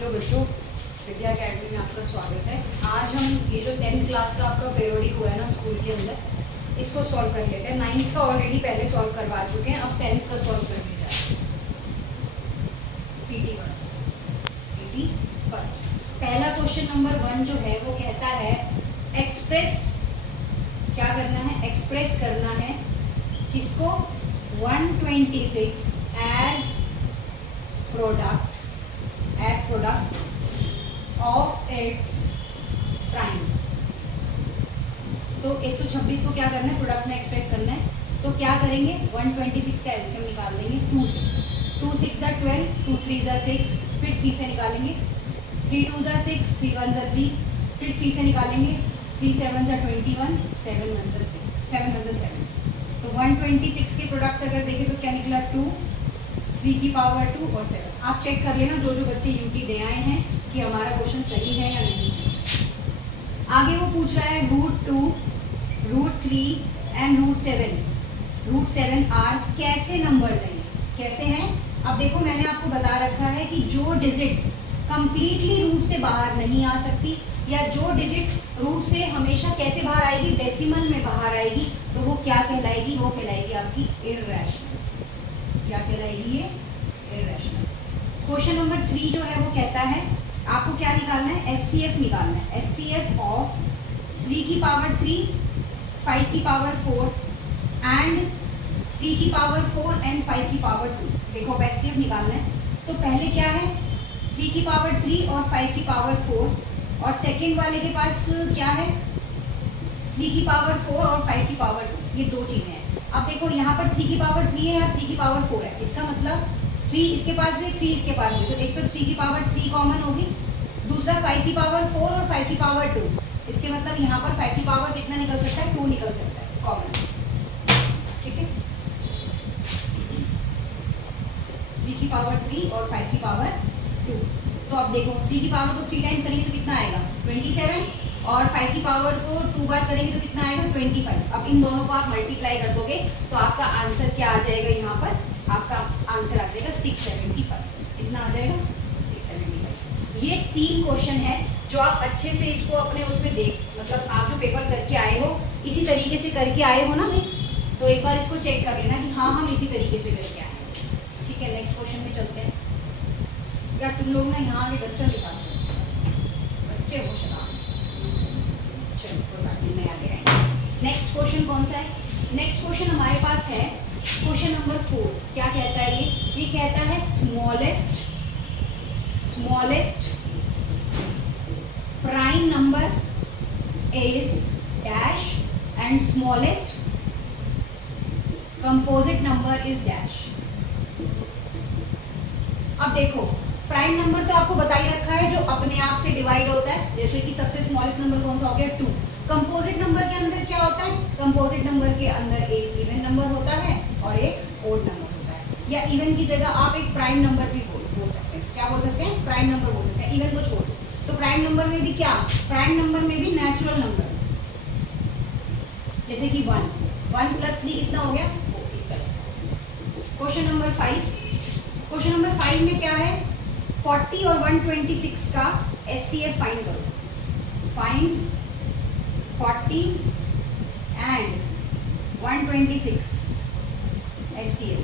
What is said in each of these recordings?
Hello बच्चों, विद्या academy में आपका स्वागत है। आज हम ये जो 10th क्लास का आपका पीरियोडिक हुआ है ना स्कूल के अंदर, इसको सॉल्व कर लेते हैं। 9th का ऑलरेडी पहले सॉल्व करवा चुके हैं, अब 10th का सॉल्व करने जा रहे हैं। PT first. पहला क्वेश्चन नंबर 1 जो है वो कहता है एक्सप्रेस, क्या करना है? एक्सप्रेस करना है किसको? 126 as product of its primes. तो 126 को क्या करना है? प्रोडक्ट में एक्सप्रेस करना है। तो क्या करेंगे? 126 का एलसीएम निकाल देंगे 2 से। 2 6 ज़ा 12, 2 3 ज़ा 6, फिर 3 से निकालेंगे। 3 2 ज़ा 6, 3 1 ज़ा 3, फिर 3 से निकालेंगे। 3 7 ज़ा 21, 7 1 ज़ा 3, 7 1 ज़ा 7। तो 126 के प्रोडक्ट्स अगर देखें तो क्या निकला? 2, 3 की पावर 2 और 7। आप चेक कर लेना जो जो बच्चे यूटी दे आए हैं कि हमारा क्वेश्चन सही है या नहीं है। आगे वो पूछ रहा है √2, √3 एंड √7 आर कैसे नंबर्स हैं? कैसे हैं? अब देखो मैंने आपको बता रखा है कि जो डिजिट्स कंप्लीटली रूट से बाहर नहीं आ सकती, या जो डिजिट रूट से हमेशा कैसे बाहर आएगी? डेसिमल में बाहर आएगी, तो वो क्या कहलाएगी? वो कहलाएगी आपकी इर्रेशनल। क्या कहलाएगी ये? इर्रेशनल। क्वेश्चन नंबर 3 जो है वो कहता है आपको क्या निकालना है? एचसीएफ निकालना है। एचसीएफ ऑफ 3 की पावर 3, 5 की पावर 4 एंड 3 की पावर 4 एंड 5 की पावर 2। देखो अब एचसीएफ निकालना है तो पहले क्या है? 3 की पावर 3 और 5 की पावर 4, और सेकेंड वाले के पास क्या है? 3 की पावर 4 और 5 की पावर 2। ये दो चीज़ें हैं। अब देखो यहाँ पर 3 की पावर 3 है या 3 की पावर 4 है, इसका मतलब 3 इसके पास भी, 3 इसके पास भी। तो एक तो 3 की पावर 3 कॉमन होगी, दूसरा 5 की पावर 4 और 5 की पावर 2। इसके मतलब यहाँ पर 5 की पावर कितना निकल सकता है? 2 निकल सकता है कॉमन। ठीक है, 3 की पावर 3 और 5 की पावर 2। तो अब देखो 3 की पावर को 3 टाइम्स करेंगे तो कितना आएगा? 27, और 5 की पावर को 2 बार करेंगे तो कितना आएगा? 25। अब इन दोनों को आप मल्टीप्लाई कर दोगे तो आपका आंसर क्या आ जाएगा? यहाँ पर आपका आंसर आ जाएगा 675। कितना आ जाएगा? 675। ये 3 क्वेश्चन है जो आप अच्छे से इसको अपने उसमें देख, मतलब आप जो पेपर करके आए हो इसी तरीके से करके आए हो ना भाई, तो एक बार इसको चेक कर लेना कि हाँ हम इसी तरीके से करके आए हैं। ठीक है, नेक्स्ट क्वेश्चन में चलते हैं। या तुम लोग ना यहाँ आगे डस्टर निकाल बच्चे हो शराब। चलो कोई बात नहीं, मैं आगे आएंगे। नेक्स्ट क्वेश्चन कौन सा है? नेक्स्ट क्वेश्चन हमारे पास है क्वेश्चन नंबर 4। क्या कहता है ये कहता है smallest prime number is dash and smallest composite number is dash. अब देखो प्राइम नंबर तो आपको बता ही रखा है जो अपने आप से डिवाइड होता है, जैसे कि सबसे स्मॉलेस्ट नंबर कौन सा हो गया? 2। कंपोजिट नंबर के अंदर क्या होता है? कंपोजिट नंबर के अंदर एक इवन नंबर होता है और एक ओड नंबर होता है। या इवन की जगह आप एक प्राइम नंबर भी बोल सकते हैं। क्या बोल सकते हैं? प्राइम नंबर बोल सकते हैं, इवन को छोड़। तो प्राइम नंबर में भी क्या? प्राइम नंबर में भी नेचुरल नंबर, जैसे कि 1 + 3 कितना हो गया? 4। इस तरह। Question number 5। क्वेश्चन नंबर 5 में क्या है? 40 और 126 का एचसीएफ फाइंड करो। Find 40 and 126 HCF.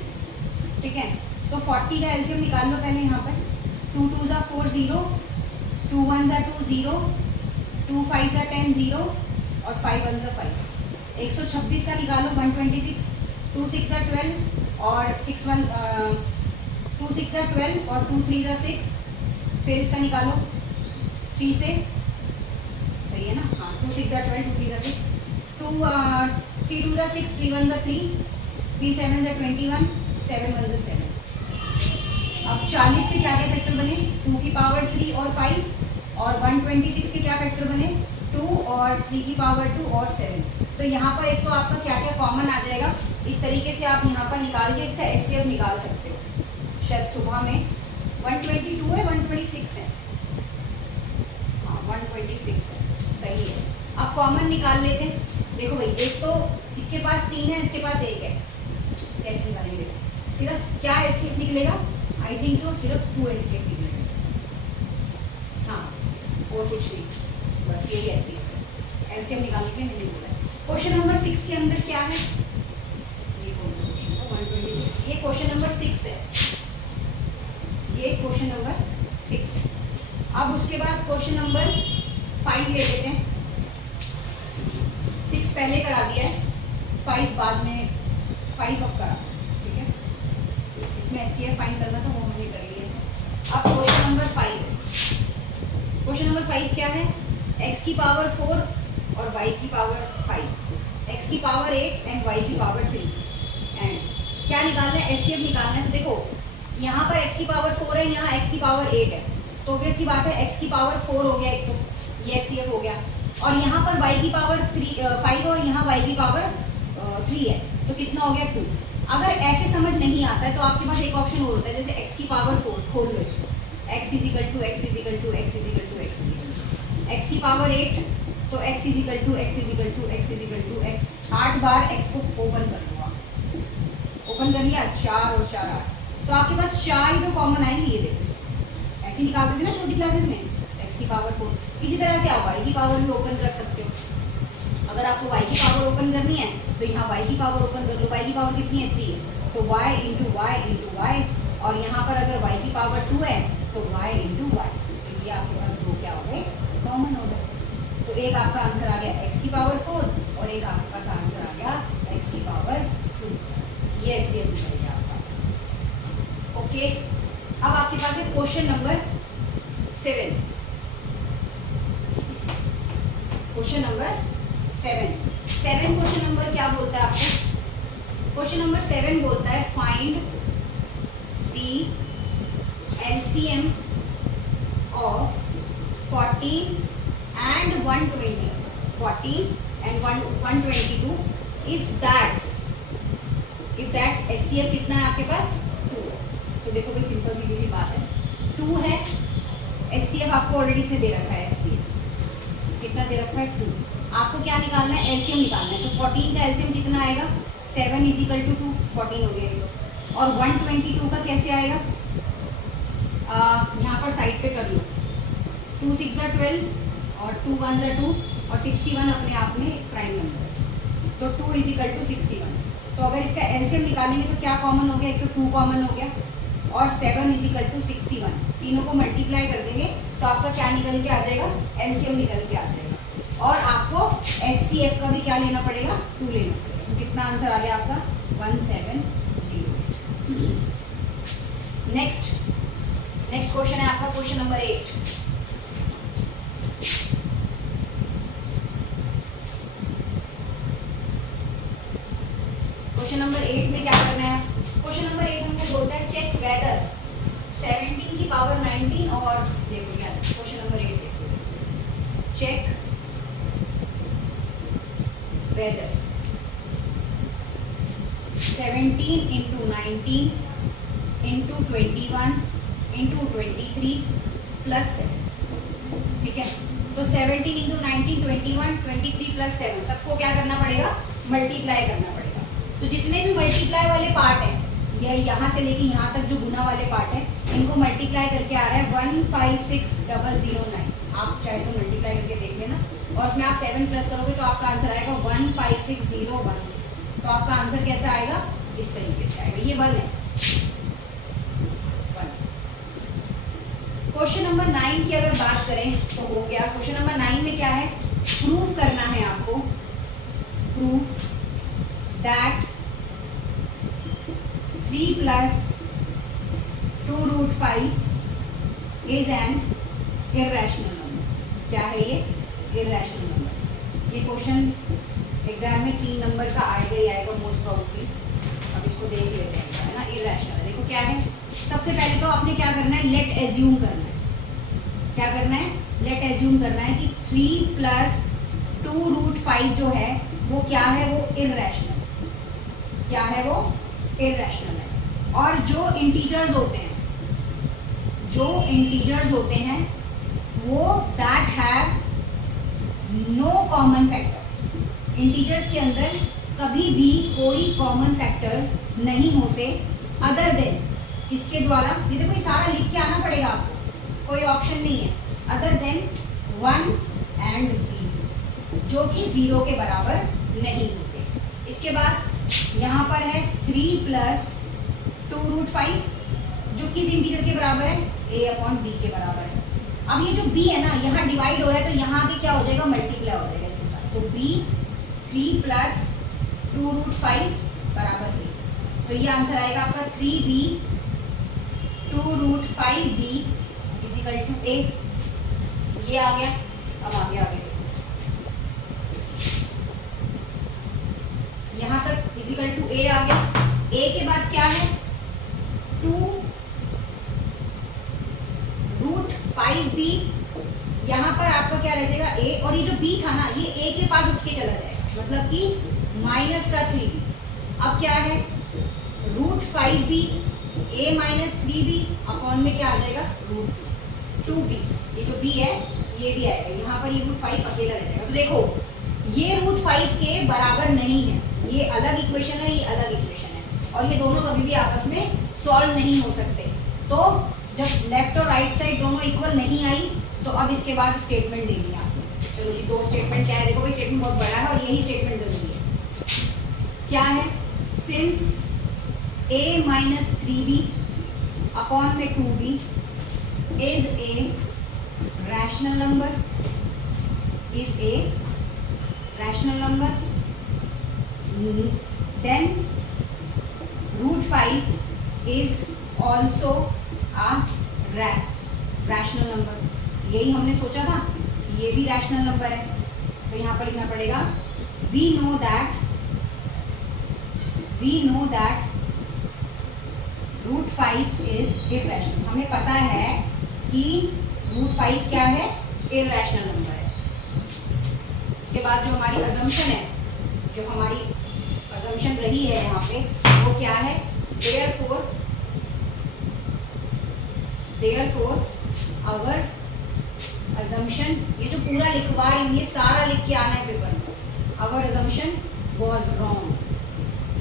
ठीक है, तो 40 का एलसीएम निकाल लो पहले यहाँ पर। 2 2 ज़ा 4 0, 2 1 ज़ा 2 0, 2 5 ज़ा 10 0 और 5 1 ज़ा 5। 126 का निकालो 126। 2 6 ज़ा 12 और 6 1 2 6 ज़ा 12 और 2 3 ज़ा 6। फिर इसका निकालो 3 से, सही है ना? हाँ, 2 6 ज़ा 12, 2 3 ज़ा 6, 3 2 ज़ा 6, 3 1 ज़ा 3, 3 7 ज़ा 21, 7 1 ज़ा 7। अब 40 के क्या क्या फैक्टर बने? 2 की पावर 3 और 5, और 126 के क्या फैक्टर बने? 2 और 3 की पावर 2 और 7। तो यहाँ पर एक तो आपका क्या क्या कॉमन आ जाएगा। इस तरीके से आप यहाँ पर निकाल के इसका एचसीएफ निकाल सकते हो। शायद सुबह में 122 है, 126 है, हाँ 126 है, सही है। आप कॉमन निकाल लेते हैं। देखो भाई, एक तो इसके पास 3 है, इसके पास 1 है, कैसे निकालेंगे? सिर्फ क्या एचसीएफ निकलेगा? आई थिंक सो सिर्फ 2 एचसीएफ निकलेगा। और कुछ नहीं, बस यही एचसीएफ है। एलसीएम निकालने के लिए मैंने बोला है। क्वेश्चन नंबर 6 के अंदर क्या है, ये कौन सा क्वेश्चन है, 126, ये क्वेश्चन नंबर 6 है, ये क्वेश्चन नंबर 6 है। अब उसके बाद क्वेश्चन नंबर 5 ले लेते हैं। 6 पहले करा दिया है, 5 बाद में, 5 अब करा, ठीक है। इसमें एचसीएफ फाइंड करना था, वो मैंने कर लिया। अब क्वेश्चन नंबर 5 है। क्वेश्चन नंबर 5 क्या है, x की पावर 4 और y की पावर 5, x की पावर 8 एंड y की पावर 3, एंड क्या निकालना है, एचसीएफ निकालना है। तो देखो यहाँ पर x की पावर 4 है, यहाँ x की पावर 8 है, तो ऑब्वियस सी बात है x की पावर 4 हो गया एक, तो ये एचसीएफ हो गया। और यहाँ पर y की पावर 5 और यहाँ y की पावर 3 है, तो कितना हो गया 2। अगर ऐसे समझ नहीं आता है तो आपके पास एक ऑप्शन और होता है, जैसे x की पावर 4, खोल लो इसको, x is equal to x is equal to x is equal to x is equal to x की पावर 8, तो x is equal to x is equal to x is equal to x, 8 बार x को ओपन कर लो आप, ओपन कर लिया, 4 और 4 8, तो आपके पास 4 ही तो कॉमन आएंगे। ये देखो ऐसे निकालते थे ना छोटी क्लासेस में, x की पावर 4। इसी तरह से आप y की पावर भी ओपन कर सकते हो। अगर आपको y की पावर ओपन करनी है तो यहाँ y की पावर ओपन कर लो, y की पावर कितनी है 3 है, तो y इंटू y, और यहाँ पर अगर y की पावर 2 है तो y इंटू y, तो ये आपके पास दो क्या हो गए, कॉमन हो गए। तो एक आपका आंसर आ गया x की पावर 4 और एक आपके पास आंसर आ गया x की पावर 2, ये एचसीएफ निकल गया आपका। ओके, अब आपके पास है question number 7। Question number 7 question number क्या बोलता है आपको, क्वेश्चन नंबर 7 बोलता है find the LCM of 14 and 120, 14 and 122 if that's HCF कितना है आपके पास 2 है। तो देखो भाई सिंपल सीधी सी बात है, 2 है, HCF आपको ऑलरेडी इसने दे रखा है, HCF कितना दे रखा है 2, आपको क्या निकालना है, एलसीएम निकालना है। तो 14 का एलसीएम कितना आएगा, 7 इजिकल टू 2, 14 हो गया ये, और 122 का कैसे आएगा, यहाँ पर साइड पे कर लो, 2 6 12 और 2 1 2, और 61 अपने आप में प्राइम नंबर है, तो 2 इजिकल टू 61। तो अगर इसका एलसीएम निकालेंगे तो क्या कॉमन हो गया, एक तो 2 कॉमन हो गया, और 7 इजिकल टू 61, तीनों को मल्टीप्लाई कर देंगे तो आपका क्या निकल के आ जाएगा, एलसीएम निकल के आ जाएगा। और आपको एचसीएफ का भी क्या लेना पड़ेगा, 2 लेना पड़ेगा। तो कितना आंसर आ गया आपका 1708। नेक्स्ट क्वेश्चन है आपका क्वेश्चन नंबर 8। क्वेश्चन नंबर 8 में क्या करना है, क्वेश्चन नंबर 8 हमको बोलता है चेक वेदर 17 की पावर 19, और देखो क्या क्वेश्चन नंबर 8 देखो, check whether 17 into 19 into 21 into 23 plus 7, ठीक है। तो 17 इंटू 19 21 23 प्लस 7, सबको क्या करना पड़ेगा, मल्टीप्लाई करना पड़ेगा। तो जितने भी मल्टीप्लाई वाले पार्ट हैं, या यहाँ से लेके यहाँ तक जो गुना वाले पार्ट हैं, इनको मल्टीप्लाई करके आ रहा है 156009। आप चाहे तो मल्टीप्लाई करके देख लेना, और उसमें आप 7 प्लस करोगे तो आपका आंसर आएगा 156016। तो आपका आंसर कैसा आएगा, इस तरीके से आएगा, ये 1 है। क्वेश्चन नंबर 9 की अगर बात करें तो हो गया। क्वेश्चन नंबर 9 में क्या है, प्रूव करना है आपको, prove that 3 plus 2 root 5 is an irrational number. क्या है ये, इर्रेशनल नंबर। ये क्वेश्चन एग्जाम में 3 नंबर का आएगा ही आएगा मोस्ट प्रोबेबली। अब इसको देख लेते हैं, है ना, इर्रेशनल। देखो क्या है, सबसे पहले तो आपने क्या करना है, लेट एज्यूम करना है। क्या करना है, लेट एज्यूम करना है कि 3 प्लस 2 रूट 5 जो है वो क्या है, वो इर्रेशनल, क्या है वो इर्रेशनल है। और जो इंटीजर्स होते हैं वो that have no common factors. Integers के अंदर कभी भी कोई कॉमन फैक्टर्स नहीं होते अदर देन, इसके द्वारा, ये देखो ये सारा लिख के आना पड़ेगा आपको, कोई ऑप्शन नहीं है, अदर देन 1 एंड b, जो कि 0 के बराबर नहीं होते। इसके बाद यहाँ पर है 3 प्लस 2√5, जो किस इंटीजर के बराबर है, a/b के बराबर है। अब ये जो b है ना, यहाँ डिवाइड हो रहा है, तो यहाँ आगे क्या हो जाएगा, मल्टीप्लाई हो जाएगा इसके साथ। तो b 3 प्लस 2√5 बराबर a, तो ये आंसर आएगा आपका 3b 2√5b is equal to a। ये आ गया। अब आगे यहाँ तक इजिकल टू a आ गया। a के बाद क्या है, 2√5b, यहाँ पर आपका क्या रह जाएगा a, और ये जो b था ना, ये a के पास उठ के चला जाएगा, मतलब कि माइनस का 3b। अब क्या है, √5b a minus 3b upon में क्या आ जाएगा, √2b। ये जो b है ये भी आएगा, यहाँ पर ये √5 अकेला रह जाएगा। तो देखो ये √5 के बराबर नहीं है, ये अलग इक्वेशन है, ये अलग इक्वेशन है, और ये दोनों कभी भी आपस में सॉल्व नहीं हो सकते। तो जब लेफ्ट और राइट साइड दोनों इक्वल नहीं आई, तो अब इसके बाद स्टेटमेंट देनी है आपको। चलो जी, दो स्टेटमेंट क्या है, देखो भाई स्टेटमेंट बहुत बड़ा है और यही स्टेटमेंट जरूरी है। क्या है, since a minus 3b upon में 2b is a rational number, is a rational number, then √5 is also a rational number. यही हमने सोचा था, ये भी रैशनल नंबर है। तो यहाँ पर लिखना पड़ेगा we know that √5 is irrational. हमें पता है कि √5 क्या है, इररेशनल नंबर है। उसके बाद जो हमारी अजम्पशन है, जो हमारी अजम्पशन रही है यहाँ पे, वो क्या है, देयरफॉर आवर अजम्पशन, ये जो पूरा लिखवा रही हूँ ये सारा लिख के आना है पेपर में। आवर अजम्पशन वाज रॉन्ग,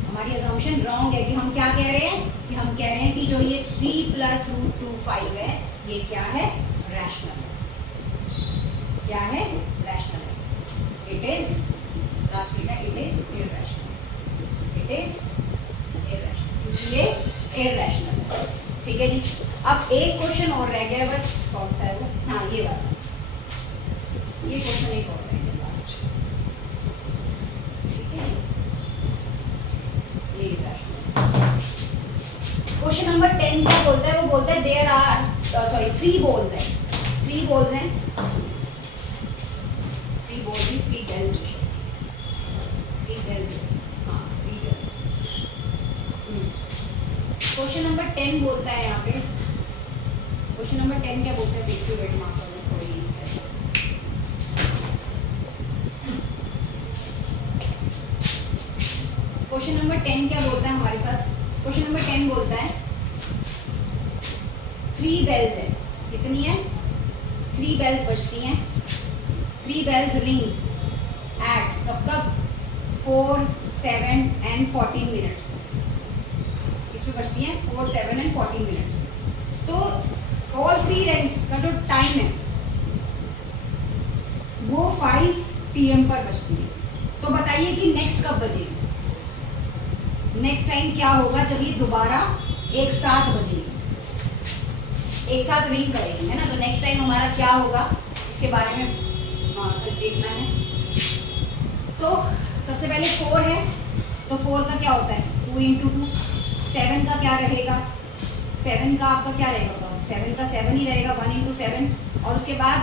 हमारी अजम्पशन रॉन्ग है। कि हम क्या कह रहे हैं, कि हम कह रहे हैं कि जो ये 3 प्लस √25 है, ये क्या है, रैशनल है। क्या है, रैशनल है। इट इज, लास्ट वीक है, it is irrational, it is irrational, क्योंकि ये इररेशनल है। ठीक है जी। अब एक क्वेश्चन और रह गया बस, कौन सा है वो, हाँ ये वाला, ये क्वेश्चन एक और रह गया लास्ट। ठीक है, ये इररेशनल। क्वेश्चन नंबर 10 क्या बोलता है, वो बोलता है देयर आर 3 बॉल्स हैं, 3 बॉल्स हैं, 3 बॉल्स हैं, 3 बेल्स, 3 बेल्स, हाँ 3 बेल्स। क्वेश्चन नंबर 10 बोलता है यहाँ पे, क्वेश्चन नंबर 10 क्या बोलता है, देखिए वेट मार्क करो थोड़ी। क्वेश्चन नंबर 10 क्या बोलता है हमारे साथ, क्वेश्चन नंबर 10 बोलता है 3 बेल्स है, कितनी है, 3 बेल्स बजती हैं, 3 बेल्स रिंग एट कब 4, 7 एंड 14 मिनट्स, इसमें बजती हैं 4, 7 एंड 14 मिनट्स। तो ऑल 3 रिंग्स का जो टाइम है वो 5 PM पर बजती है। तो बताइए कि नेक्स्ट कब बजेगी, नेक्स्ट टाइम क्या होगा जब ये दोबारा एक साथ बजेगी, एक साथ रिंग करेगी, है ना। तो नेक्स्ट टाइम हमारा क्या होगा, इसके बारे में देखना है। तो सबसे पहले 4 है, तो 4 का क्या होता है, 2 × 2, 7 का क्या रहेगा, 7 का आपका क्या रहेगा, 7 का 7 ही रहेगा, 1 × 7, और उसके बाद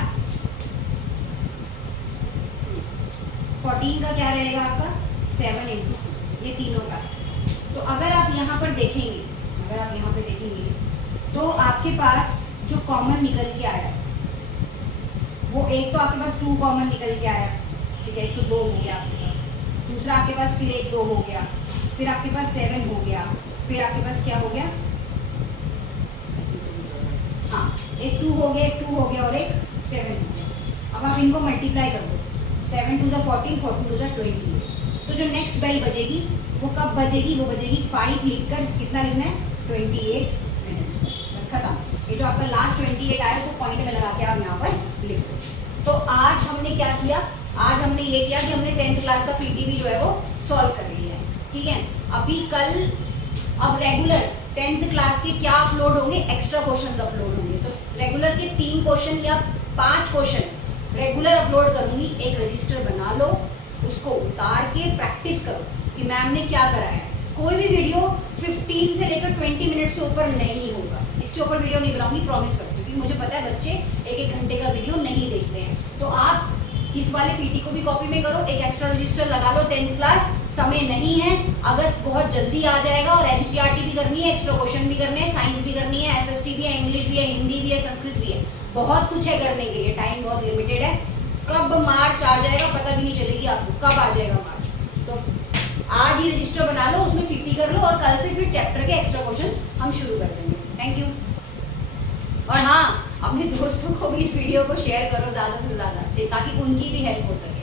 14 का क्या रहेगा आपका, 7 × 2, ये तीनों का। तो अगर आप यहाँ पर देखेंगे, अगर आप यहाँ पे देखेंगे तो आपके पास जो कॉमन निकल के आया वो एक तो आपके पास 2 कॉमन निकल के आया, ठीक है, एक तो 2 हो गया आपके पास, दूसरा आपके पास फिर एक 2 हो गया, फिर आपके पास 7 हो गया, फिर आपके पास क्या हो गया, हाँ एक 2 हो गया, एक 2 हो गया और एक 7 हो गया। अब आप इनको मल्टीप्लाई कर दो, 7 × 2 = 14, 14 × 2 = 20। तो जो नेक्स्ट बेल बजेगी वो कब बजेगी, वो बजेगी 5 लिखकर, कितना लिखना है, 28 मिनट्स, बस खत्म। ये जो आपका लास्ट 28 आया उसको पॉइंट में लगा के आप यहाँ पर लिख दो। तो आज हमने क्या किया, आज हमने ये किया कि हमने 10th क्लास का पीटीवी जो है वो सॉल्व कर लिया है, ठीक है। अभी कल अब रेगुलर 10th क्लास के क्या अपलोड होंगे, एक्स्ट्रा क्वेश्चंस अपलोड होंगे। तो रेगुलर के 3 क्वेश्चन या 5 क्वेश्चन रेगुलर अपलोड करूंगी। एक रजिस्टर बना लो, उसको उतार के प्रैक्टिस करो कि मैम ने क्या कराया है। कोई भी वीडियो 15 से लेकर 20 मिनट से ऊपर नहीं होगा, इसके ऊपर वीडियो नहीं बनाऊंगी, प्रॉमिस करती हूँ, क्योंकि मुझे पता है बच्चे 1-1 घंटे का वीडियो नहीं देखते हैं। तो आप इस वाले पीटी को भी कॉपी में करो, एक एक्स्ट्रा रजिस्टर लगा लो। 10th क्लास समय नहीं है, अगस्त बहुत जल्दी आ जाएगा और एनसीईआरटी भी करनी है, एक्स्ट्रा क्वेश्चन भी करने हैं, साइंस भी करनी है, एसएसटी भी है, इंग्लिश भी है, हिंदी भी है, संस्कृत भी है, बहुत कुछ है करने के लिए, टाइम बहुत लिमिटेड है। कब मार्च आ जाएगा पता भी नहीं चलेगी आपको, कब आ जाएगा मार्च। तो आज ही रजिस्टर बना लो, उसमें पीटी कर लो और कल से फिर चैप्टर के एक्स्ट्रा क्वेश्चंस हम शुरू कर देंगे। Thank you. और हाँ, अपने दोस्तों को भी इस वीडियो को शेयर करो ज़्यादा से ज़्यादा, ताकि उनकी भी हेल्प हो सके।